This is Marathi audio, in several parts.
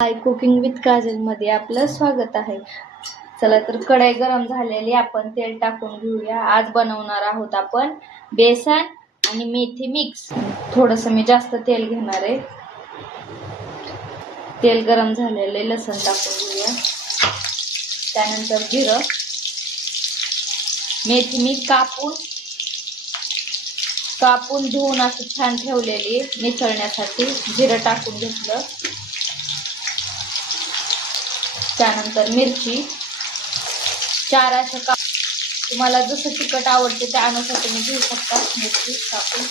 हाय, कुकिंग विथ काजल मध्ये आपलं स्वागत आहे. चला तर कढई गरम झालेली, आपण तेल टाकून घेऊया. आज बनवणार आहोत आपण बेसन आणि मेथी मिक्स. थोडस मी जास्त तेल घेणार आहे. तेल गरम झालेले, लसूण टाकून घेऊया. त्यानंतर जिरं, मेथी मी कापून धुवून असं छान ठेवलेली मिसळण्यासाठी जिरं टाकून घेतलं. त्यानंतर मिरची 4 अशा तुम्हाला जसं तिखट आवडते त्या अनुसार तुम्ही घेऊ शकता. मिरची टाकून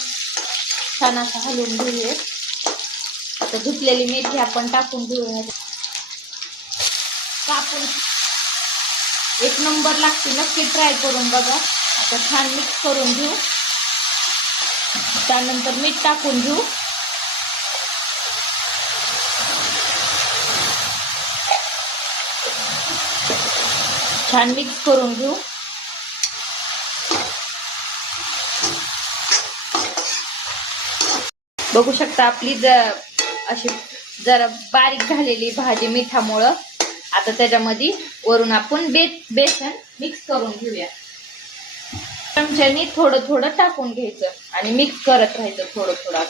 छान असं हलवून घेऊया. आता धुतलेली मेथी आपण टाकून घेऊया. कापून एक नंबर लागते, नक्की ट्राय करून बघा. आता छान मिक्स करून घेऊ. त्यानंतर मीठ टाकून घेऊ. छान मिक्स करून घेऊ. बघू शकता आपली अशी जरा बारीक झालेली भाजी मिठामुळं. आता त्याच्यामध्ये वरून आपण बेसन मिक्स करून घेऊया. चमच्याने थोडं थोडं टाकून घ्यायचं आणि मिक्स करत राहायचं थोडं थोडं.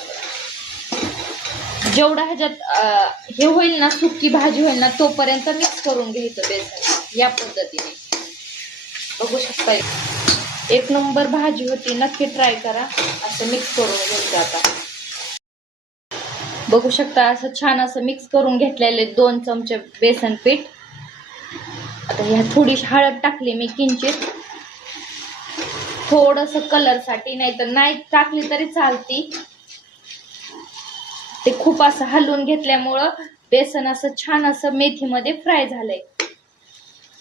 जेवढा ह्याच्यात हे होईल ना, सुकी भाजी होईल ना, तोपर्यंत मिक्स करून घ्यायचं बेसन. या पद्धतीने बघू शकता, एक नंबर भाजी होती. नक्की ट्राय करा. असं मिक्स करून घ्यायचं. आता बघू शकता असं छान असं मिक्स करून घेतलेले 2 चमचे बेसन पीठ. आता ह्या थोडीशी हळद टाकली मी किंचित, थोडस कलर साठी, नाहीतर नाही टाकली तरी चालती. ते खूप असं हलवून घेतल्यामुळं बेसन असं छान असं मेथीमध्ये फ्राय झालंय.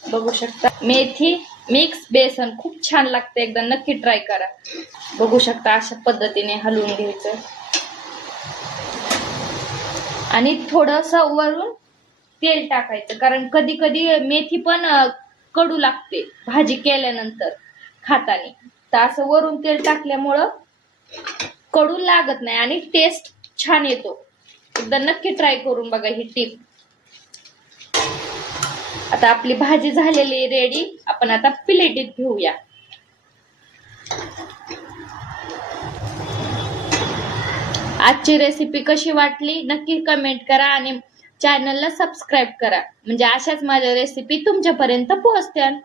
बघू शकता, मेथी मिक्स बेसन खूप छान लागते. एकदा नक्की ट्राय करा. बघू शकता अशा पद्धतीने हलवून घ्यायचं आणि थोडस वरून तेल टाकायचं, कारण कधी कधी मेथी पण कडू लागते भाजी केल्यानंतर खाताना. तर असं वरून तेल टाकल्यामुळं कडू लागत नाही आणि टेस्ट छान येतो. एकदा नक्की ट्राय करून बघा ही टिप. आता आपली भाजी झालेली रेडी. आपण आता प्लेटीत घेऊया. आजची रेसिपी कशी वाटली नक्की कमेंट करा आणि चॅनलला सबस्क्राईब करा, म्हणजे अशाच माझ्या रेसिपी तुमच्यापर्यंत पोहोचतील.